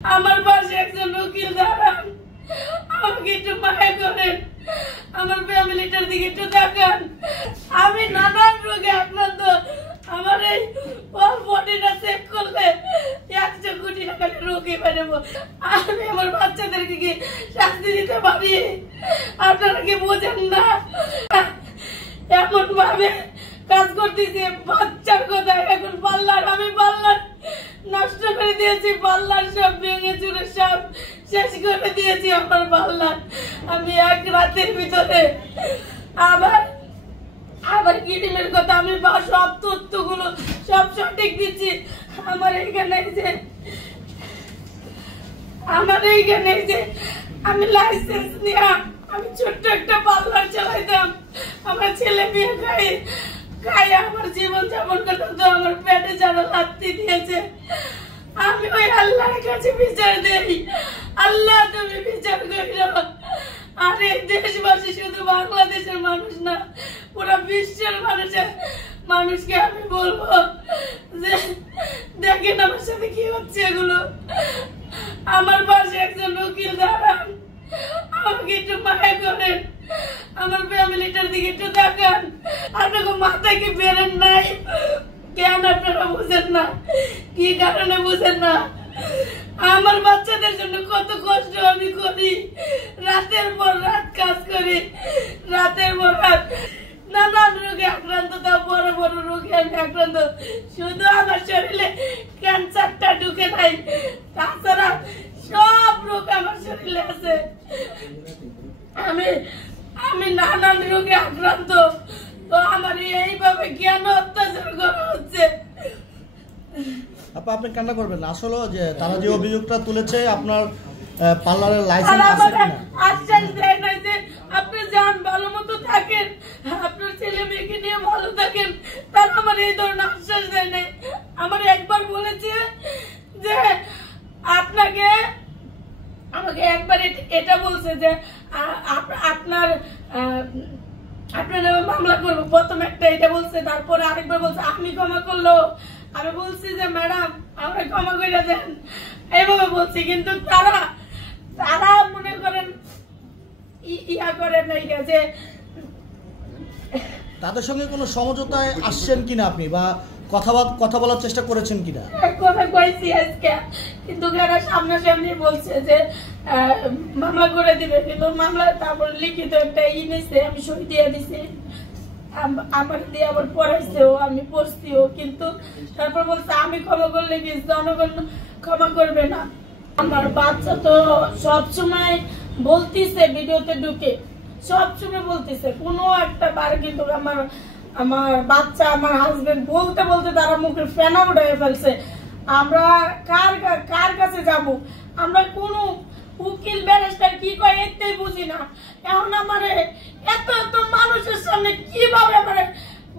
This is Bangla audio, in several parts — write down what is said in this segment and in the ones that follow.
আমার পাশে একজন উকিল দাঁড়ান, আমাকে একটু মায়া করেন, আমার ফ্যামিলিটার দিকে একটু তাকান। আমি নানান রোগে আক্রান্ত। আমার এই বডিটা চেক করলে 100 কোটি টাকার রোগী বানাবো। আমি আমার বাচ্চাদেরকে কি শাস্তি দিতে পারি? আপনারা কি বোঝেন না? এমন ভাবে কাজ করতেছি, বাচ্চার কথা এখন পাল্লার, আমি পাল্লার নষ্ট করে দিয়েছি, পাল্লার সব ভেঙে চুরে সব শেষ করে দিয়েছি আমার পাল্লার। আমি এক রাতের ভিতরে আবার কিডনির কথা আমি সব তথ্যগুলো সব সঠিক দিচ্ছি। আমার এইখানে যে আমি লাইসেন্স নিয়ে আমি ছোট্ট একটা পার্লার চালাইতাম। আমার ছেলে মেয়ে খাই আমার জীবন যাপন করতাম, তো আমার পেটে যারা লাত্তি দিয়েছে। আমি ওই আল্লাহর কাছে বিচার দেই, আল্লাহ তুমি বিচার করো। আর এই দেশবাসী শুধু বাংলাদেশের মানুষ না, পুরো বিশ্বের মানুষকে আমি বলবো যে দেখেন আমার সাথে কি হচ্ছে এগুলো। আমার পাশে একজন উকিল দাঁড়ান, আমাকে একটু মায়া করেন, আমার ফ্যামিলিটার দিকে একটু তাকান। আপনাকে মাথায় কি বেরেন নাই? কেন আপনারা বুঝেন না? কি কারণে বুঝেন না? আমার বাচ্চাদের জন্য কত কষ্ট আমি করি, রাতের পর রাত কাজ করি, রাতের পর রাত নানান রোগে আক্রান্ত, তাও বড় বড় রোগে আমি আক্রান্ত। শুধু আমার শরীরে ক্যান্সারটা ঢুকে নাই, তাছাড়া সব রোগ আমার শরীরে আছে। আমি নানান রোগে আক্রান্ত, তো আমার এইভাবে কেন অত্যাচার করা হচ্ছে? আপনি কান্না করবেন না। আসলে যে তারা যে অভিযোগটা তুলেছে আপনার পার্লারের লাইসেন্স আছে কিনা, আশ্বাস দেয় না যে আপনি যান ভালো মতো থাকেন, আপনার ছেলে মেয়েকে নিয়ে ভালো থাকেন, তারা আমার এই ধরনের আশ্বাস দেয় নাই। আমার একবার বলেছে যে আমাকে একবার এটা বলছে যে আপনার মামলা করবো, প্রথম একটা এটা বলছে, তারপরে আরেকবার বলছে আমি ক্ষমা করলো। আমি বলছি যে ম্যাডাম আমাকে ক্ষমা করে দেন, এইভাবে বলছি। কিন্তু তারা মনে করেন ইয়া করেন নাই, যে তাদের সঙ্গে কোনো সমঝোতায় আসছেন কিনা আপনি, বা কথা বলার চেষ্টা করেছেন কিনা? কথা কইছি আজকে, কিন্তু এরা সামনাসামনি বলছে যে মামলা করে দিবে, কিন্তু মামলা তারপর লিখিত একটা নিছে, আমি সই দিয়ে দিছি, আমার দিয়ে আবার পড়াইছেও, আমি পড়ছিও, কিন্তু তারপর বলছে আমি ক্ষমা করলে কি জনগণ ক্ষমা করবে না? আমার বাচ্চা তো সবসময় বলতিছে, ভিডিওতে ঢুকে সবসময় বলতিছে, কোনো একটা বার কিন্তু আমার বাচ্চা আমার হাজবেন্ড বলতে বলতে তারা মুখে ফেনা উঠাই ফেলছে। আমরা কার কাছে যাব? আমরা কোন উকিল ব্যারিস্টার কি কয় এটাই বুঝি না। এখন আমার এত মানুষের সামনে কিভাবে আমার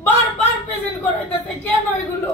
বারবার প্রেজেন্ট করাইতেছে, কেন এগুলো?